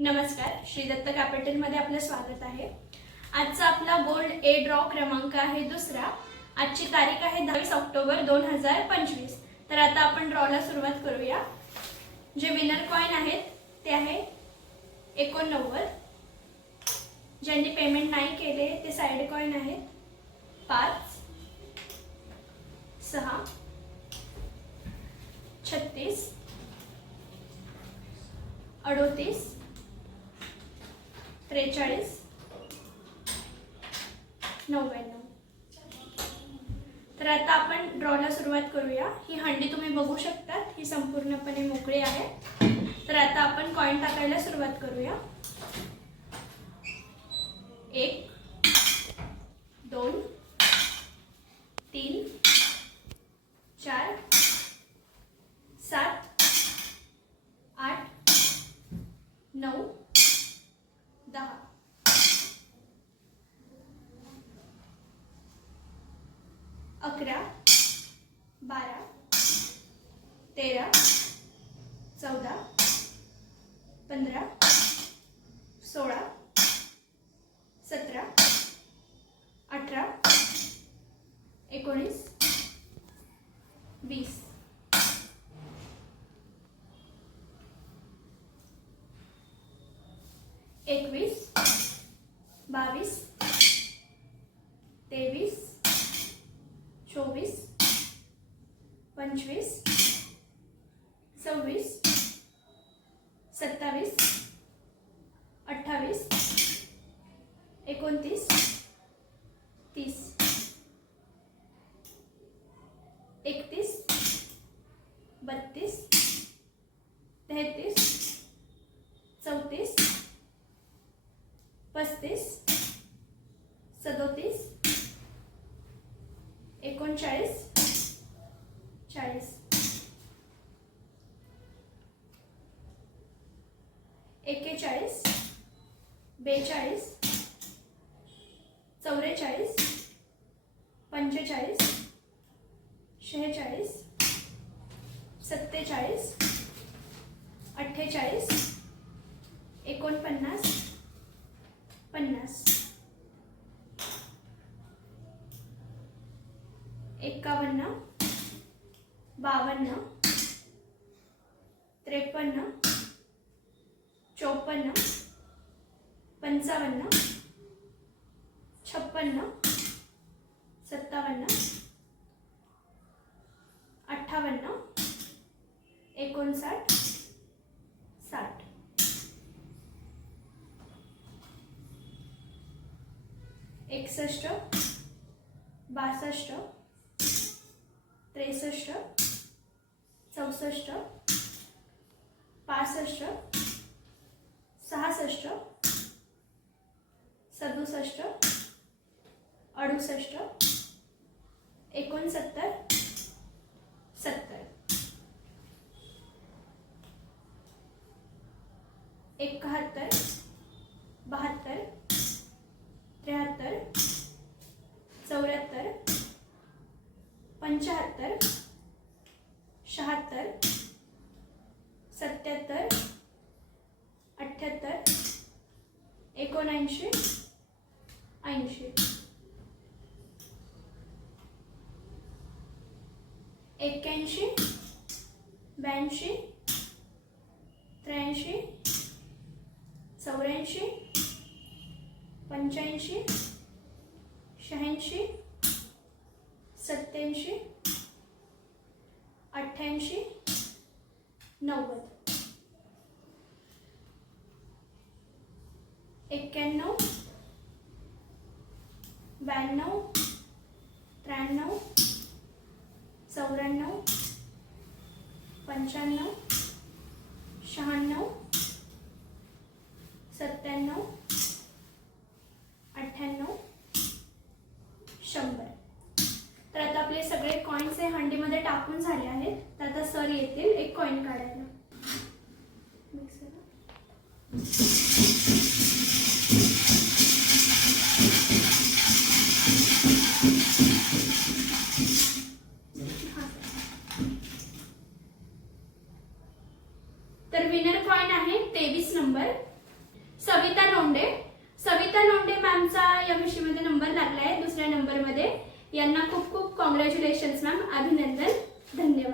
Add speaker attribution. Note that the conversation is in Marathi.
Speaker 1: नमस्कार श्री दत्त कॅपिटलमध्ये आपलं स्वागत आहे. आजचा आपला गोल्ड ए ड्रॉ क्रमांक आहे दुसरा. आजची तारीख आहे दहावीस ऑक्टोबर दोन हजार पंचवीस. तर आता आपण ड्रॉला सुरुवात करूया. जे विनर कॉईन आहेत ते आहे एकोणनव्वद. ज्यांनी पेमेंट नाही केले ते साईड कॉईन आहेत. पाच सहा छत्तीस अडोतीस त्रेचाळीस. नव्याण्णव. तर आता आपण ड्रॉला सुरुवात करूया. ही हंडी तुम्ही बघू शकतात. ही संपूर्णपणे मोकळी आहे. तर आता आपण कॉईन टाकायला सुरुवात करूया. एक दोन तीन चार सात आठ नऊ अकरा बारा तेरा चौदा पंधरा सोळा सतरा अठरा एकोणीस वीस. एकवीस पंचवीस सव्वीस सत्तावीस अठ्ठावीस एकोणतीस तीस. एकतीस बत्तीस तेहतीस चौतीस पस्तीस सदोतीस एकोणचाळीस चाळीस. एकेचाळीस बेचाळीस चौवेचाळीस पंचेचाळीस शेहेचाळीस सत्तेचाळीस अठ्ठेचाळीस एकोणपन्नास पन्नास. एकावन्न बावन्न त्रेपन्न चोपन्न पंचावन्न छप्पन्न सत्तावन्न अठ्ठावन्न एकोणसाठ साठ. एकसष्ट बासष्ट त्रेसष्ट चौसष्ट पासष्ट सहासष्ट सदुसष्ट अडुसष्ट एकोणसत्तर सत्तर. एकाहत्तर एकोणऐंशी ऐंशी. एक्क्याऐंशी. ब्याऐंशी. त्र्याऐंशी. चौऱ्याऐंशी. पंच्याऐंशी. शहाऐंशी. सत्याऐंशी अठ्ठ्याऐंशी. नव्वद. एक्क्याण्णव ब्याण्णव त्र्याण्णव चौऱ्याण्णव पंच्याण्णव शहाण्णव सत्त्याण्णव अठ्ठ्याण्णव शंभर. तर आता आपले सगळे कॉईन्स हे हंडीमध्ये टाकून झाले आहेत. तर आता सर येतील एक कॉईन काढायला. सविता नोंडे मॅमचा या विषयीमध्ये नंबर लागला आहे दुसऱ्या नंबरमध्ये यांना खूप खूप कॉंग्रॅच्युलेशन्स मॅम अभिनंदन. धन्यवाद.